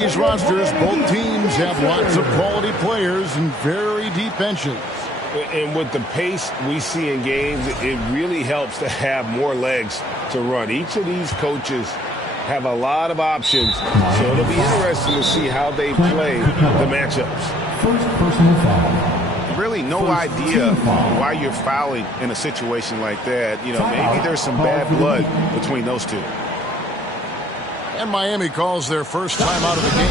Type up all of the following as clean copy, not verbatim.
These rosters, both teams have lots of quality players and very deep benches. And with the pace we see in games, it really helps to have more legs to run. Each of these coaches have a lot of options, so it'll be interesting to see how they play the matchups. First personal foul. Really no idea why you're fouling in a situation like that. You know, maybe there's some bad blood between those two. And Miami calls their first time out of the game.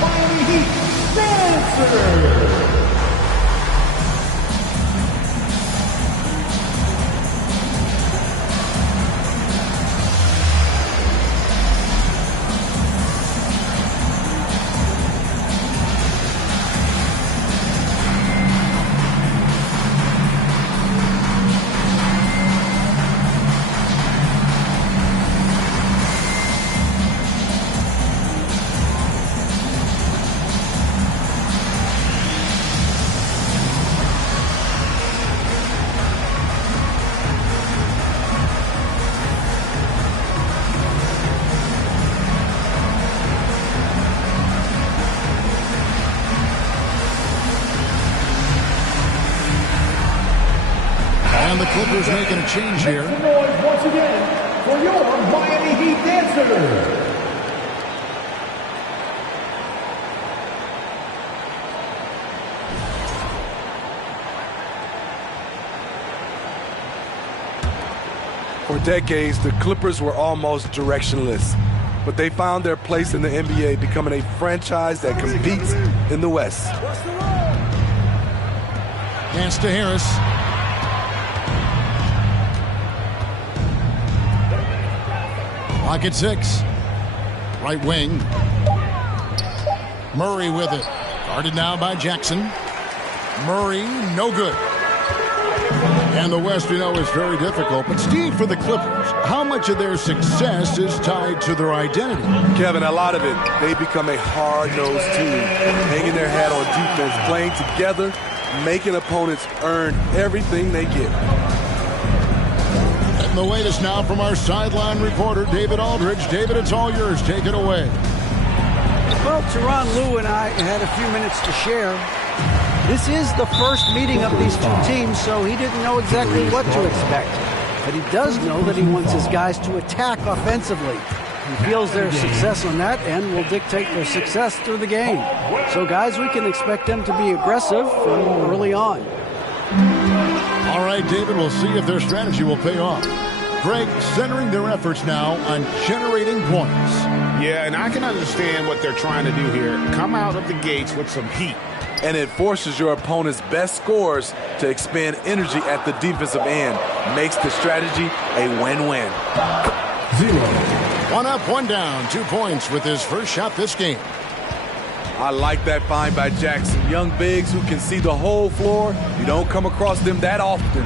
Miami Heat Dancer. And the Clippers making a change here. Make some noise once again for your Miami Heat Dancer. For decades, the Clippers were almost directionless, but they found their place in the NBA, becoming a franchise that competes in the West. Pass to Harris. Clock at 6. Right wing. Murray with it. Guarded now by Jackson. Murray, no good. And the West, we know, is very difficult. But, Steve, for the Clippers, how much of their success is tied to their identity? Kevin, a lot of it. They become a hard-nosed team, hanging their hat on defense, playing together, making opponents earn everything they get. And the latest now from our sideline reporter, David Aldridge. David, it's all yours. Take it away. Well, Tyronn Lue and I had a few minutes to share. This is the first meeting of these two teams, so he didn't know exactly what to expect. But he does know that he wants his guys to attack offensively. He feels their success on that end will dictate their success through the game. So, guys, we can expect them to be aggressive from early on. All right, David, we'll see if their strategy will pay off. Greg, centering their efforts now on generating points. Yeah, and I can understand what they're trying to do here. Come out of the gates with some heat. And it forces your opponent's best scorers to expend energy at the defensive end. Makes the strategy a win-win. 0. 1 up, 1 down. 2 points with his first shot this game. I like that find by Jackson. Young bigs who can see the whole floor. You don't come across them that often.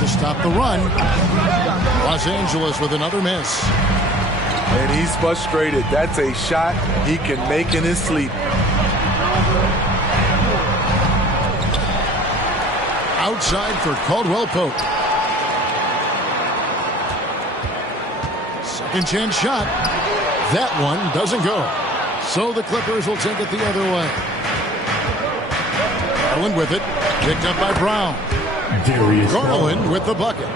To stop the run. Los Angeles with another miss. And he's frustrated. That's a shot he can make in his sleep. Outside for Caldwell Pope. Second chance shot. That one doesn't go. So the Clippers will take it the other way. Garland with it. Picked up by Brown. Garland with the bucket.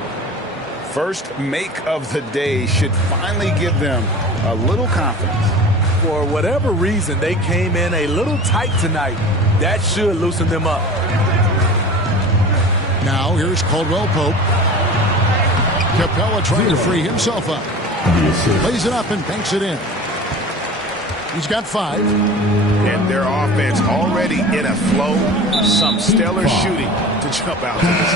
First make of the day should finally give them a little confidence. For whatever reason, they came in a little tight tonight. That should loosen them up. Now here's Caldwell Pope. Capella trying to free himself up. Lays it up and banks it in. He's got 5. And their offense already in a flow. Some stellar shooting to jump out to this.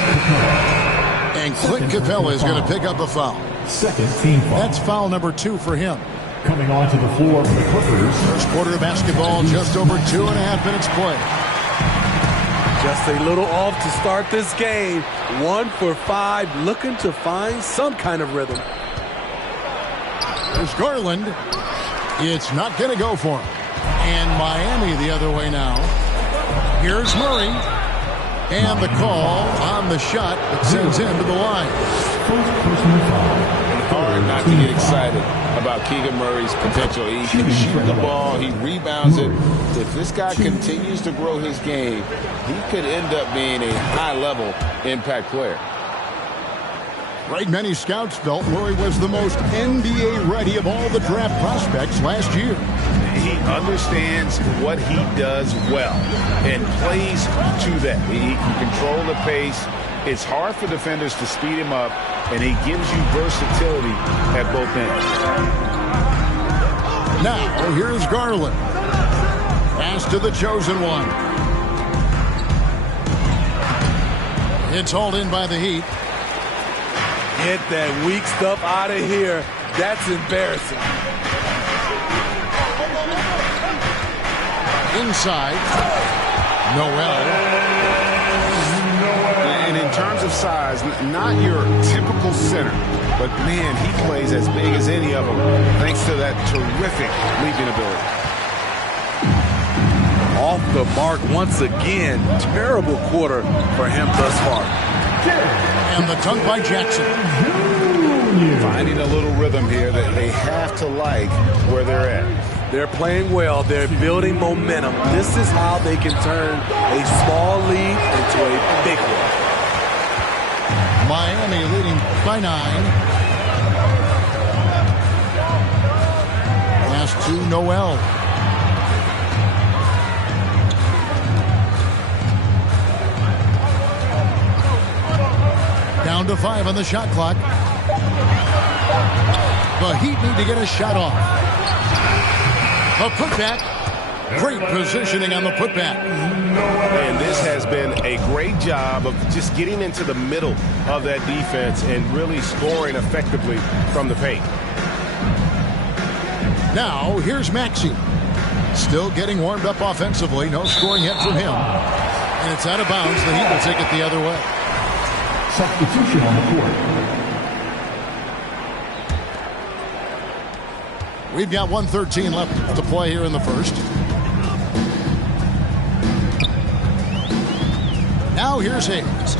And Clint Capella is going to pick up a foul. Second team foul. That's foul number 2 for him. Coming onto the floor for the Clippers. First quarter of basketball, just over 2.5 minutes play. Just a little off to start this game. 1 for 5, looking to find some kind of rhythm. There's Garland. It's not going to go for him. And Miami the other way now. Here's Murray. And the call on the shot that sends him to the line. First personal foul. Hard not time to get excited about Keegan Murray's potential. He can shoot the ball. He rebounds it. If this guy continues to grow his game, he could end up being a high-level impact player. Right, many scouts felt Murray was the most NBA-ready of all the draft prospects last year. He understands what he does well and plays to that. He can control the pace. It's hard for defenders to speed him up, and he gives you versatility at both ends. Now, here's Garland. Pass to the chosen one. It's hauled in by the Heat. Get that weak stuff out of here. That's embarrassing. Inside. Noel. And in terms of size, not your typical center, but man, he plays as big as any of them thanks to that terrific leaping ability. Off the mark once again. Terrible quarter for him thus far. And the dunk by Jackson. Finding a little rhythm here that they have to like where they're at. They're playing well. They're building momentum. This is how they can turn a small lead into a big one. Miami leading by 9. Pass to Noel. Down to 5 on the shot clock. The Heat need to get a shot off. A putback. Great positioning on the putback. And this has been a great job of just getting into the middle of that defense and really scoring effectively from the paint. Now, here's Maxey. Still getting warmed up offensively. No scoring yet from him. And it's out of bounds. The Heat will take it the other way. Substitution on the court. We've got 1:13 left to play here in the first. Now here's Hayes.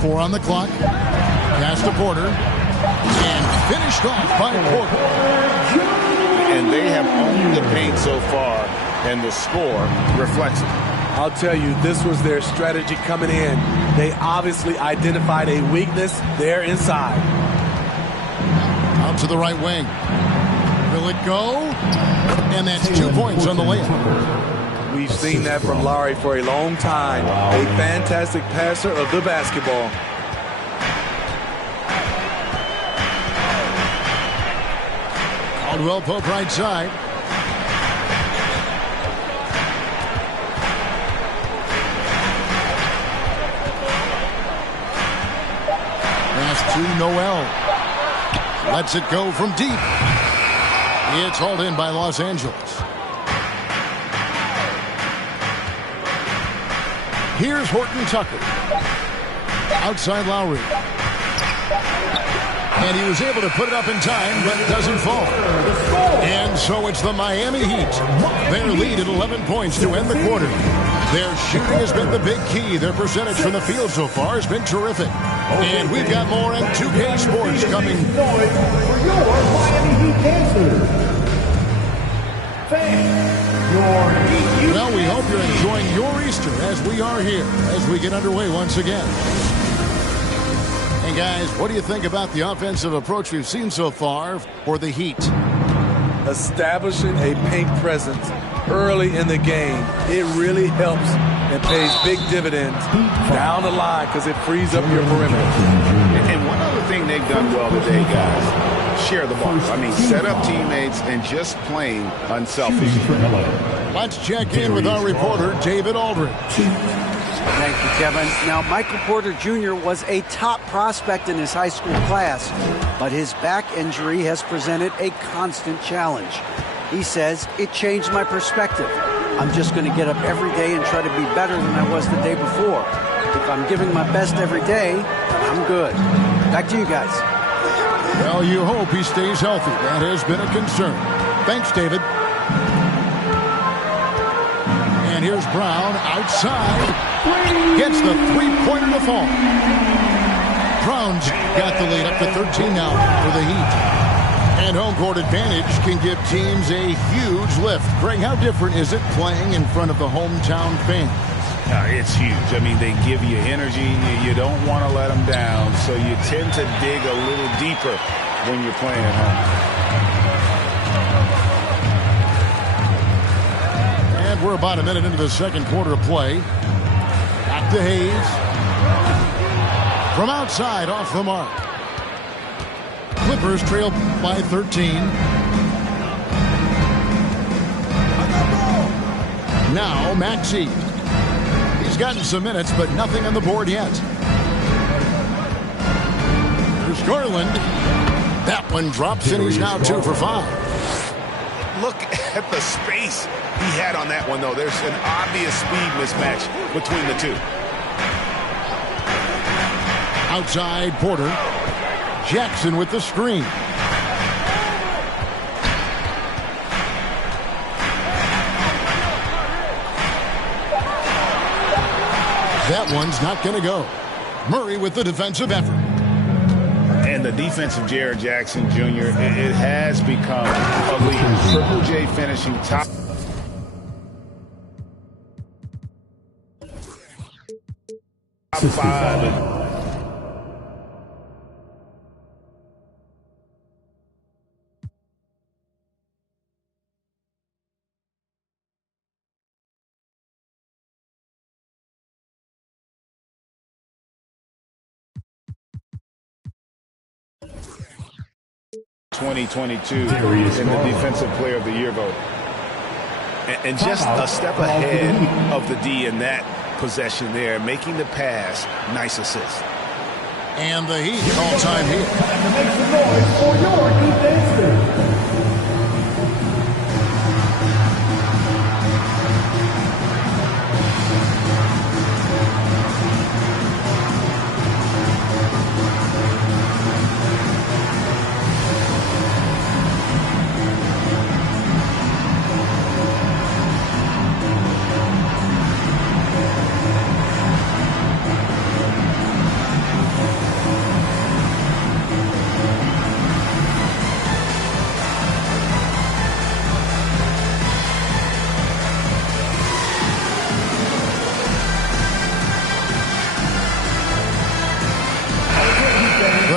Four on the clock. Pass to Porter. And finished off by Porter. And they have owned the paint so far, and the score reflects it. I'll tell you, this was their strategy coming in. They obviously identified a weakness there inside. Out to the right wing. Will it go? And that's 2 points on the layup. We've seen that from Lowry for a long time. A fantastic passer of the basketball. Caldwell Pope right side. Pass to Noel. Lets it go from deep. It's hauled in by Los Angeles. Here's Horton Tucker. Outside Lowry. And he was able to put it up in time, but it doesn't fall. And so it's the Miami Heat. Their lead at 11 points to end the quarter. Their shooting has been the big key. Their percentage from the field so far has been terrific. And we've got more on 2K Sports coming. For your Miami Heat dancers. Well, we hope you're enjoying your Easter as we are here, as we get underway once again. And guys, what do you think about the offensive approach we've seen so far for the Heat? Establishing a paint presence early in the game, it really helps and pays big dividends down the line because it frees up your perimeter. And one other thing they've done well today, guys, share the ball. I mean, set up teammates and just plain unselfishly. Let's check in with our reporter, David Aldridge. Thank you, Kevin. Now, Michael Porter Jr. was a top prospect in his high school class, but his back injury has presented a constant challenge. He says, it changed my perspective. I'm just going to get up every day and try to be better than I was the day before. If I'm giving my best every day, I'm good. Back to you guys. Well, you hope he stays healthy. That has been a concern. Thanks, David. And here's Brown outside. Gets the three-pointer to fall. Brown's got the lead up to 13 now for the Heat. And home court advantage can give teams a huge lift. Greg, how different is it playing in front of the hometown fans? It's huge. I mean, they give you energy. You don't want to let them down, so you tend to dig a little deeper when you're playing at home. And we're about a minute into the second quarter of play. Back to Hayes. From outside, off the mark. Clippers trail by 13. Now Maxey. He's gotten some minutes, but nothing on the board yet. Here's Garland. That one drops, and he's now 2 for 5. Look at the space he had on that one, though. There's an obvious speed mismatch between the two. Outside Porter. Jackson with the screen. That one's not going to go. Murray with the defensive effort. And the defense of Jaren Jackson Jr., it has become elite. Triple J finishing top. Top 5. '22 in the Defensive Player of the Year vote. And just a step ahead of the D in that possession there, making the pass. Nice assist. And the Heat all-time Heat. Make some noise for your defense.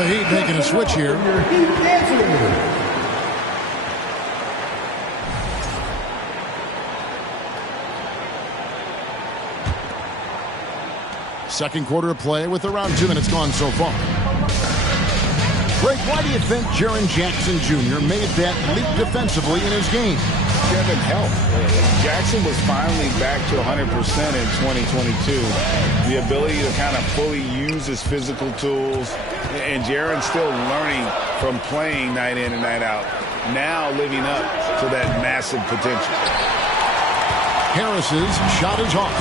'Heat making a switch here. Second quarter of play with around 2 minutes gone so far. Greg, why do you think Jaren Jackson Jr. made that leap defensively in his game? Kevin helped. Jackson was finally back to 100% in 2022. The ability to kind of fully use his physical tools. And Jaren's still learning from playing night in and night out. Now living up to that massive potential. Harris's shot is off.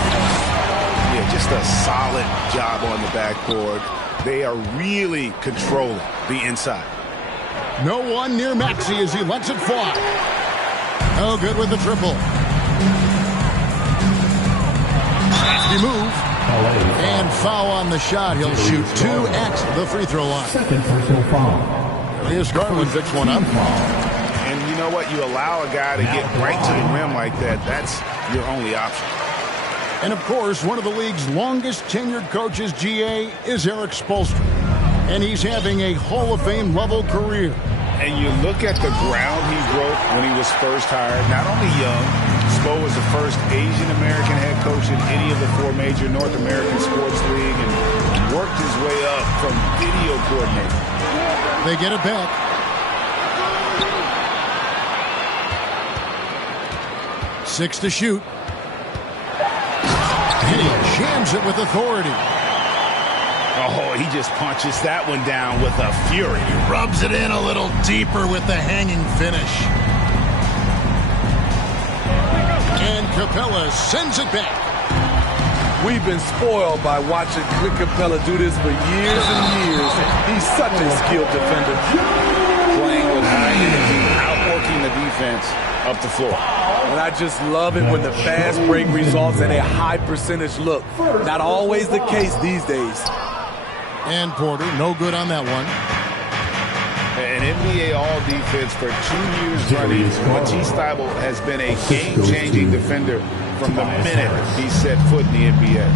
Yeah, just a solid job on the backboard. They are really controlling the inside. No one near Maxey as he lets it fly. Oh, good with the triple. Nasty move. And foul on the shot. He'll shoot 2 at the free throw line. Second personal foul. Here's Garland, picks one up. And you know what? You allow a guy to get right to the rim like that. That's your only option. And, of course, one of the league's longest tenured coaches, GA, is Eric Spoelstra. And he's having a Hall of Fame level career. And you look at the ground he broke when he was first hired. Not only young, Spo was the first Asian-American head coach in any of the 4 major North American sports league and worked his way up from video coordinator. They get it back. Six to shoot. And he jams it with authority. Oh, he just punches that one down with a fury. He rubs it in a little deeper with the hanging finish. And Capella sends it back. We've been spoiled by watching Clint Capella do this for years and years. He's such a skilled defender. Playing with high energy, outworking the defense up the floor. And I just love it when the fast break results in a high percentage look. Not always the case these days. And Porter, no good on that one. An NBA All-Defense for 2 years running. Matisse Thybulle has been a game-changing defender from the minute he set foot in the NBA.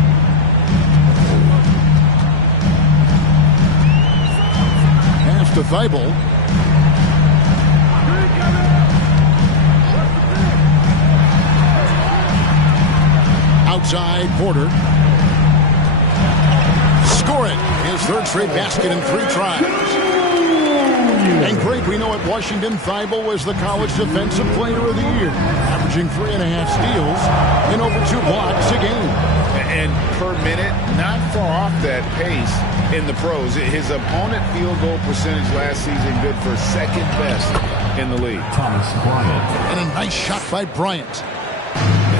Pass to Thybulle. Outside, Porter. Score it. His third straight basket in 3 tries. And Greg, we know at Washington, Thybulle was the college defensive player of the year, averaging 3.5 steals and over 2 blocks a game. And per minute, not far off that pace in the pros. His opponent field goal percentage last season good for second best in the league. Thomas Bryant. And a nice shot by Bryant.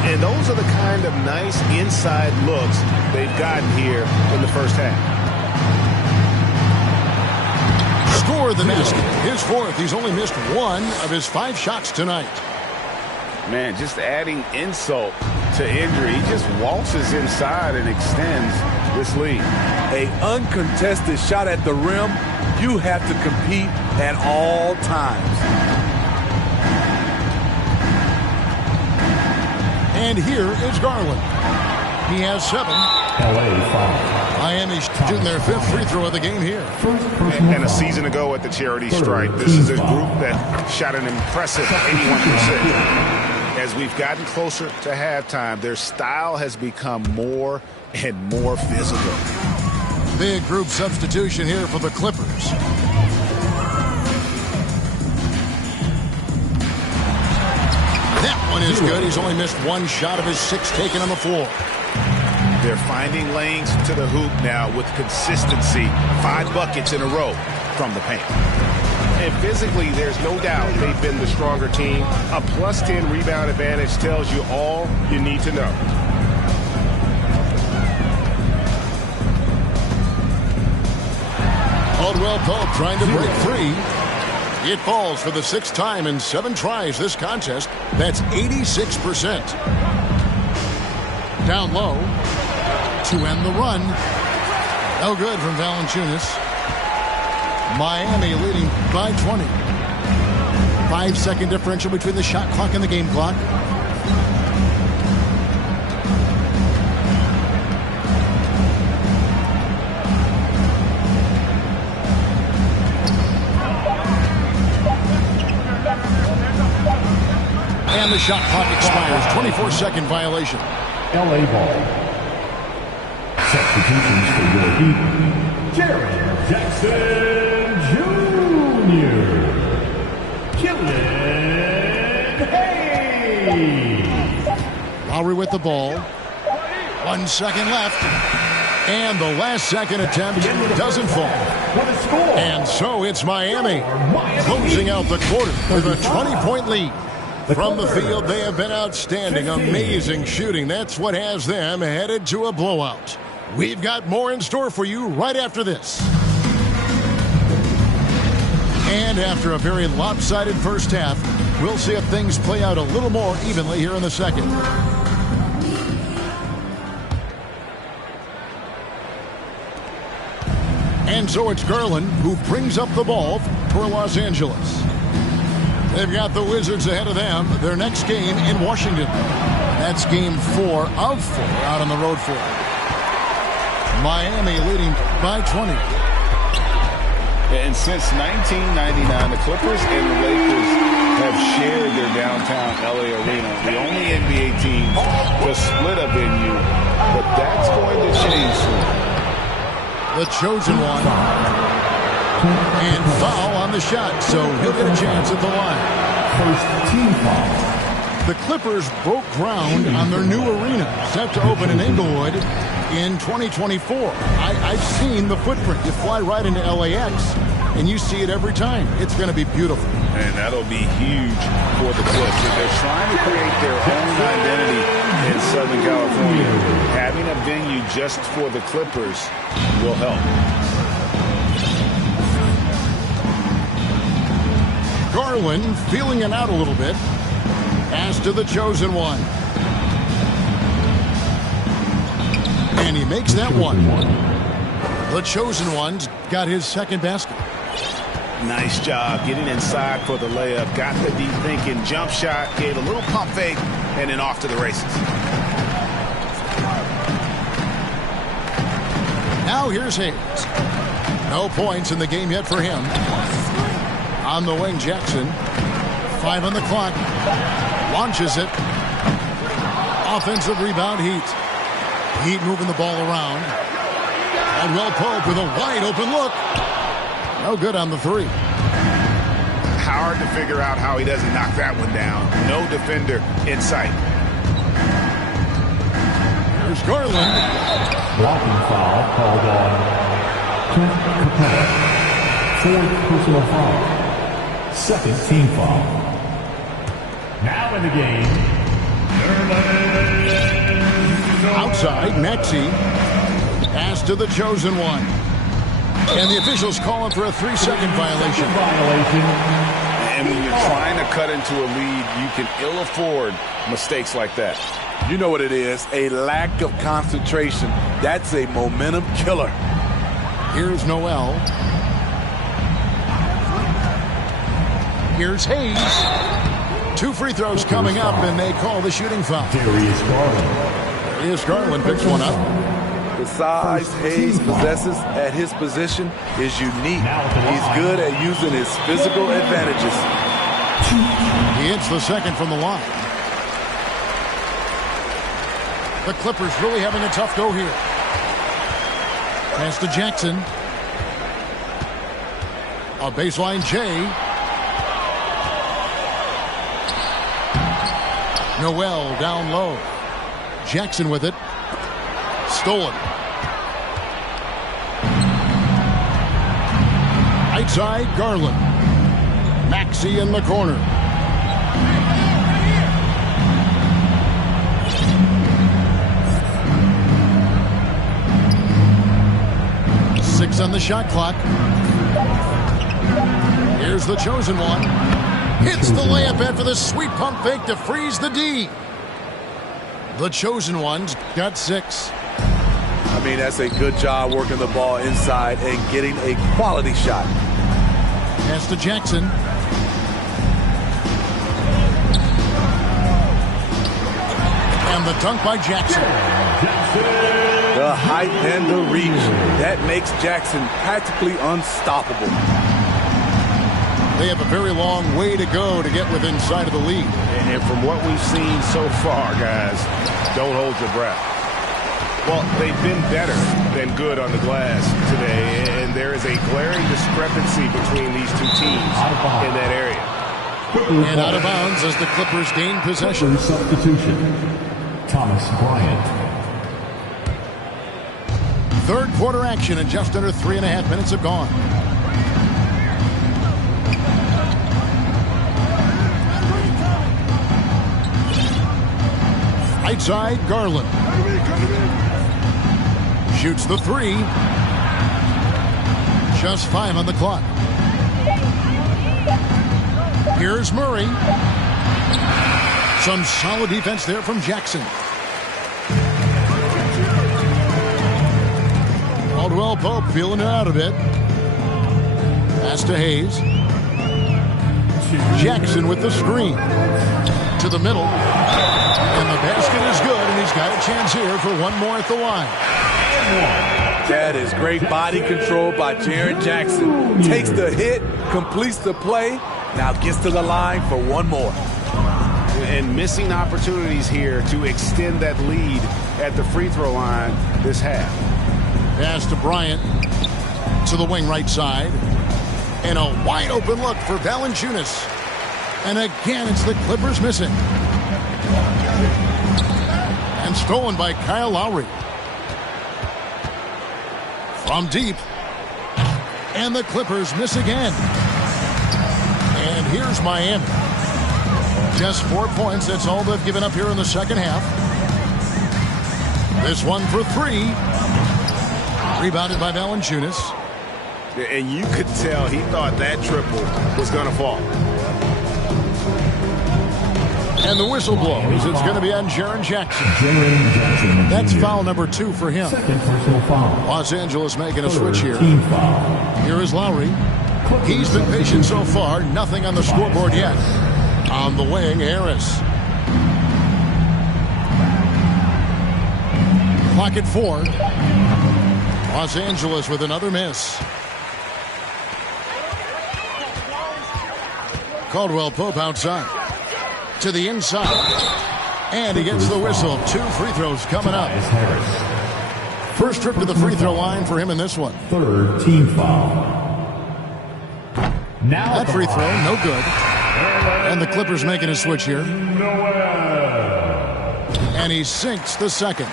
And those are the kind of nice inside looks they've gotten here in the first half. Score the basket. His 4th. He's only missed 1 of his 5 shots tonight. Man, just adding insult to injury. He just waltzes inside and extends this lead. An uncontested shot at the rim, you have to compete at all times. And here is Garland. He has 7. LA foul. Miami shooting their 5th free throw of the game here. And a season ago at the charity stripe, this is a group that shot an impressive 81%. As we've gotten closer to halftime, their style has become more and more physical. Big group substitution here for the Clippers. That one is good. He's only missed 1 shot of his 6 taken on the floor. They're finding lanes to the hoop now with consistency. 5 buckets in a row from the paint. And physically, there's no doubt they've been the stronger team. A +10 rebound advantage tells you all you need to know. Caldwell Pope trying to break free. It falls for the 6th time in 7 tries this contest. That's 86%. Down low to end the run. No good from Valanciunas. Miami leading by 20. 5-second differential between the shot clock and the game clock. And the shot clock expires. 24-second violation. LA ball. Substitutions for your Heat. Jaren Jackson Jr. Killian Hayes. Lowry with the ball. 1 second left. And the last second attempt doesn't fall. And so it's Miami closing out the quarter with a 20-point lead. From the field, they have been outstanding. Amazing shooting. That's what has them headed to a blowout. We've got more in store for you right after this. And after a very lopsided first half, we'll see if things play out a little more evenly here in the second. And so it's Garland who brings up the ball for Los Angeles. They've got the Wizards ahead of them. Their next game in Washington. That's game 4 of 4 out on the road for them. Miami leading by 20. And since 1999, the Clippers and the Lakers have shared their downtown LA arena. The only NBA team to split a venue, but that's going to change soon. The chosen one. And foul on the shot, so he'll get a chance at the line. First team foul. The Clippers broke ground on their new arena, set to open in Inglewood in 2024. I've seen the footprint. You fly right into LAX, and you see it every time. It's going to be beautiful. And that'll be huge for the Clips. They're trying to create their own identity in Southern California. Having a venue just for the Clippers will help. Garland feeling it out a little bit. Pass to the chosen one. And he makes that one. The chosen one's got his second basket. Nice job getting inside for the layup. Got the deep thinking jump shot, gave a little pump fake, and then off to the races. Now here's Hayes. No points in the game yet for him. On the wing, Jackson. 5 on the clock. Launches it. Offensive rebound, Heat. Heat moving the ball around. Caldwell Pope with a wide open look. No good on the three. Hard to figure out how he doesn't knock that one down. No defender in sight. Here's Garland. Blocking foul called on Clint Capella. 4th personal foul. 2nd team foul. Now in the game, Outside, Maxey. Pass to the chosen one. And the officials calling for a 3-second violation. And when you're trying to cut into a lead, you can ill afford mistakes like that. You know what it is, a lack of concentration. That's a momentum killer. Here's Noel. Here's Hayes. 2 free throws coming up, and they call the shooting foul. Darius Garland. Darius Garland picks one up. The size Hayes possesses at his position is unique. He's good at using his physical advantages. He hits the second from the line. The Clippers really having a tough go here. Pass to Jackson. A baseline J. Noel down low. Jackson with it. Stolen. Right side, Garland. Maxey in the corner. Six on the shot clock. Here's the chosen one. Hits the layup in for the sweet pump fake to freeze the D. The chosen one's got 6. I mean, that's a good job working the ball inside and getting a quality shot. Pass to Jackson. And the dunk by Jackson. The height and the reach. That makes Jackson practically unstoppable. They have a very long way to go to get within sight of the lead. And from what we've seen so far, guys, don't hold your breath. Well, they've been better than good on the glass today, and there is a glaring discrepancy between these two teams in that area. And out of bounds as the Clippers gain possession. Substitution. Thomas Bryant. Third quarter action and just under 3.5 minutes have gone. Right side, Garland. Shoots the 3. Just 5 on the clock. Here's Murray. Some solid defense there from Jackson. Caldwell Pope feeling it out a bit. Pass to Hayes. Jackson with the screen. To the middle. And the basket is good, and he's got a chance here for one more at the line. That is great body control by Jaren Jackson. Takes the hit, completes the play, now gets to the line for one more. And missing opportunities here to extend that lead at the free throw line this half. Pass to Bryant. To the wing right side. And a wide open look for Valanciunas. And again, it's the Clippers missing. And stolen by Kyle Lowry. From deep. And the Clippers miss again. And here's Miami. Just 4 points. That's all they've given up here in the second half. This one for 3. Rebounded by Valanciunas. And you could tell he thought that triple was going to fall. And the whistle blows. It's going to be on Jaren Jackson. Jaren Jackson. That's foul number 2 for him. Second personal foul. Los Angeles making a switch here. Team foul. Here is Lowry. He's been patient so far. Nothing on the scoreboard yet. On the wing, Harris. Clock at 4. Los Angeles with another miss. Caldwell Pope outside. To the inside. And he gets the whistle. 2 free throws coming up. Harris. First trip to the free throw line for him in this one. Third team foul. Now That free throw, no good. And the Clippers making a switch here. And he sinks the second.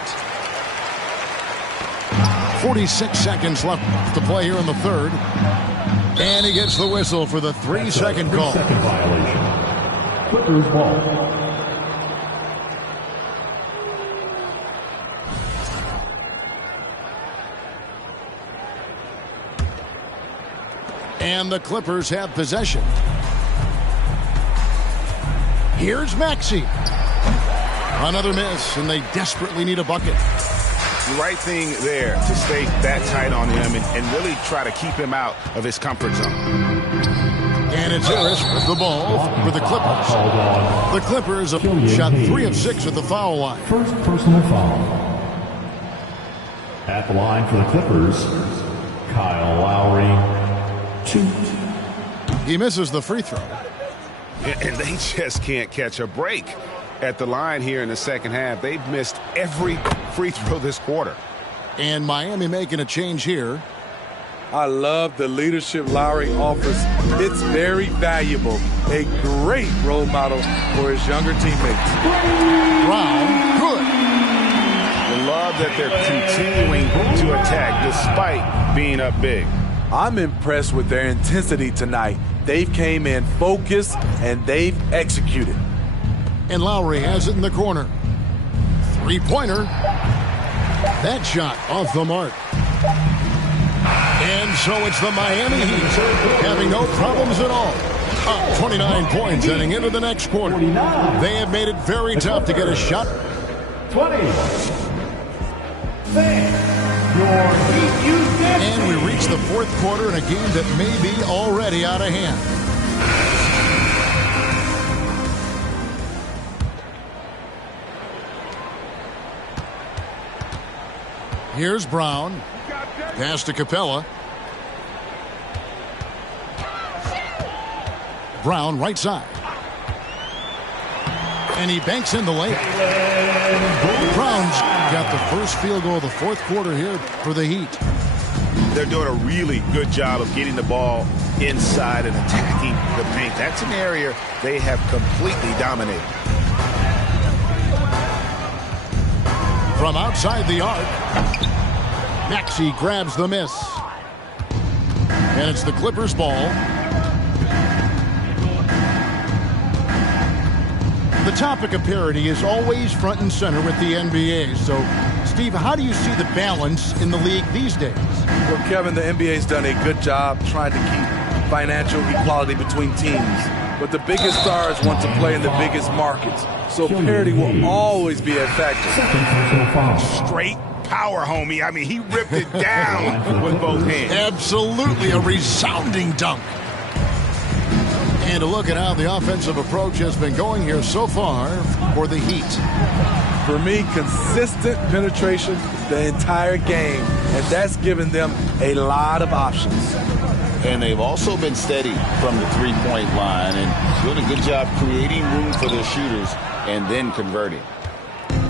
46 seconds left to play here in the third. And he gets the whistle for the 3-second call. Second violation. Clippers ball. And the Clippers have possession. Here's Maxey. Another miss, and they desperately need a bucket. The right thing there to stay that tight on him and really try to keep him out of his comfort zone. And it's Harris with the ball for the Clippers. The Clippers have shot 3 of 6 at the foul line. First personal foul. At the line for the Clippers, Kyle Lowry, 2. He misses the free throw. And they just can't catch a break at the line here in the second half. They've missed every free throw this quarter. And Miami making a change here. I love the leadership Lowry offers. It's very valuable. A great role model for his younger teammates. Brown, good. I love that they're continuing to attack despite being up big. I'm impressed with their intensity tonight. They've came in focused and they've executed. And Lowry has it in the corner. 3-pointer. That shot off the mark. And so it's the Miami Heat having no problems at all. Up 29 points heading into the next quarter. They have made it very tough to get a shot. 20. Your Heat use this. And we reach the fourth quarter in a game that may be already out of hand. Here's Brown. Pass to Capella. Brown right side. And he banks in the layup. Brown's got the first field goal of the fourth quarter here for the Heat. They're doing a really good job of getting the ball inside and attacking the paint. That's an area they have completely dominated. From outside the arc, Maxey grabs the miss. And it's the Clippers' ball. The topic of parity is always front and center with the NBA. So, Steve, how do you see the balance in the league these days? Well, Kevin, the NBA's done a good job trying to keep financial equality between teams. But the biggest stars want to play in the biggest markets. So parity will always be a factor. Straight power, homie. I mean, he ripped it down with both hands. Absolutely a resounding dunk. And to look at how the offensive approach has been going here so far for the Heat. For me, consistent penetration the entire game, and that's given them a lot of options. And they've also been steady from the three-point line and doing a good job creating room for their shooters and then converting.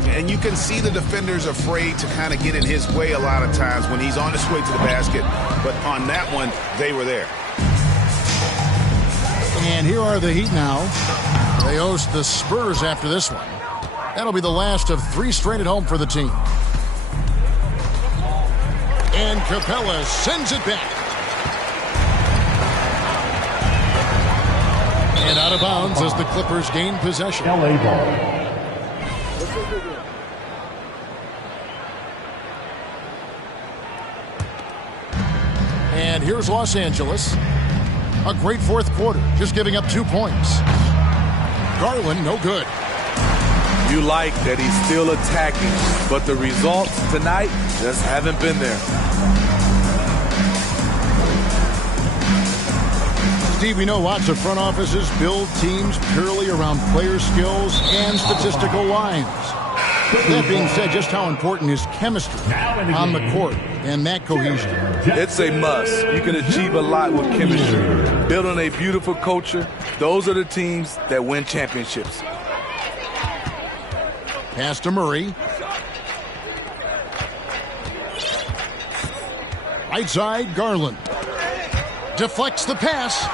And you can see the defenders afraid to kind of get in his way a lot of times when he's on his way to the basket. But on that one, they were there. And here are the Heat now. They host the Spurs after this one. That'll be the last of 3 straight at home for the team. And Capella sends it back. And out of bounds as the Clippers gain possession. LA ball. And here's Los Angeles. A great fourth quarter, just giving up 2 points. Garland, no good. You like that he's still attacking, but the results tonight just haven't been there. Steve, we know lots of front offices build teams purely around player skills and statistical lines. That being said, just how important is chemistry on the court and that cohesion? It's a must. You can achieve a lot with chemistry. Building a beautiful culture, those are the teams that win championships. Pass to Murray. Right side, Garland. Deflects the pass.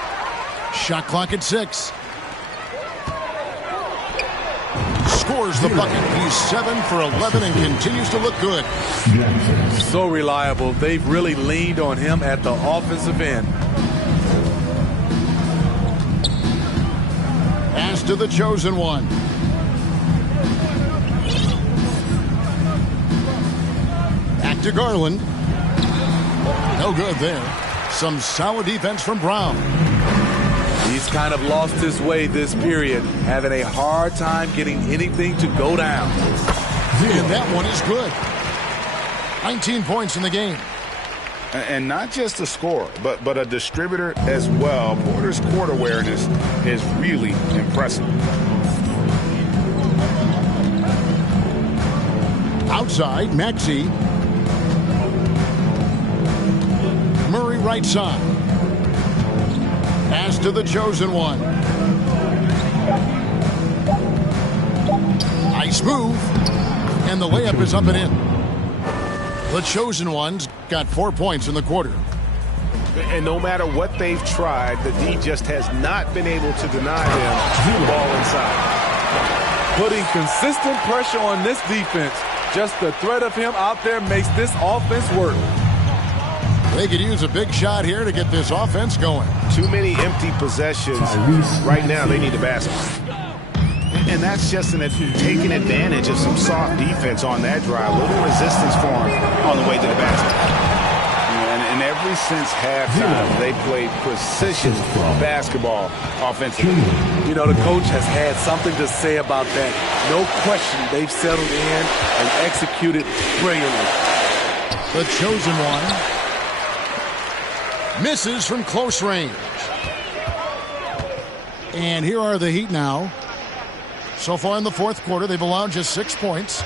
Shot clock at 6. Scores the bucket. He's 7 for 11 and continues to look good. So reliable. They've really leaned on him at the offensive end. Pass to the chosen one. Back to Garland. No good there. Some solid defense from Brown. He's kind of lost his way this period, having a hard time getting anything to go down. And that one is good. 19 points in the game. And not just a scorer, but a distributor as well. Porter's court awareness is really impressive. Outside, Maxey. Murray right side. Pass to the chosen one. Nice move. And the layup is up and in. The chosen one's got 4 points in the quarter. And no matter what they've tried, the D just has not been able to deny them the ball inside. Putting consistent pressure on this defense. Just the threat of him out there makes this offense work. They could use a big shot here to get this offense going. Too many empty possessions. Right now, they need a basket. And that's just taking advantage of some soft defense on that drive. A little resistance for him on the way to the basket. And ever since halftime, they played precision basketball offensively. You know, the coach has had something to say about that. No question, they've settled in and executed brilliantly. The chosen one misses from close range. And here are the Heat now. So far in the fourth quarter, they've allowed just 6 points.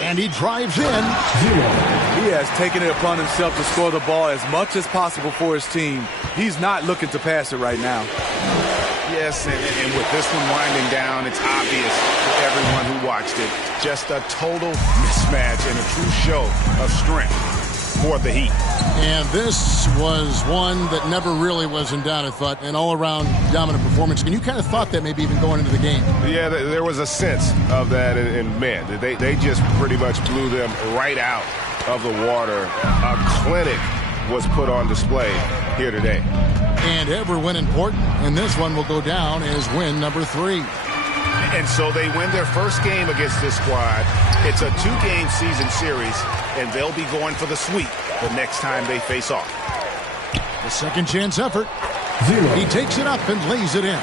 And he drives in. He has taken it upon himself to score the ball as much as possible for his team. He's not looking to pass it right now. Yes, and with this one winding down, it's obvious to everyone who watched it. Just a total mismatch and a true show of strength for the Heat. And this was one that never really was in doubt, I thought, an all-around dominant performance. And you kind of thought that maybe even going into the game. Yeah, there was a sense of that, and man, they just pretty much blew them right out of the water. A clinic was put on display here today. And every win important, and this one will go down as win number 3. And so they win their first game against this squad. It's a 2-game season series, and they'll be going for the sweep the next time they face off. The second chance effort. He takes it up and lays it in.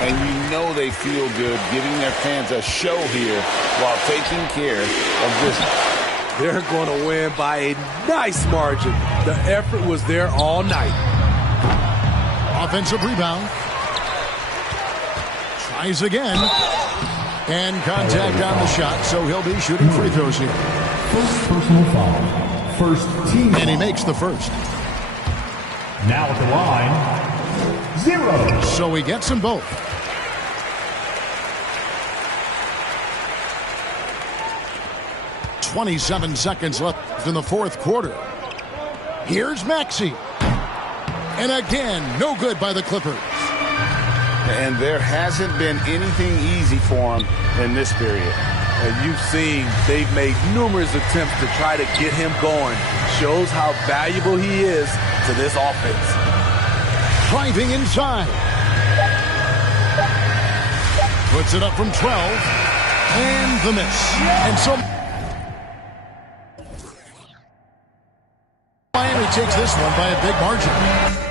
And you know they feel good giving their fans a show here while taking care of business. They're going to win by a nice margin. The effort was there all night. Offensive rebound. Tries again. And contact on the shot, so he'll be shooting free throws here. First personal foul. First team. And he makes the first. Now at the line, 0. So he gets them both. .27 seconds left in the fourth quarter. Here's Maxey. And again, no good by the Clippers. And there hasn't been anything easy for him in this period. And you've seen they've made numerous attempts to try to get him going. Shows how valuable he is to this offense. Driving inside. Puts it up from 12. And the miss. And so Miami takes this one by a big margin.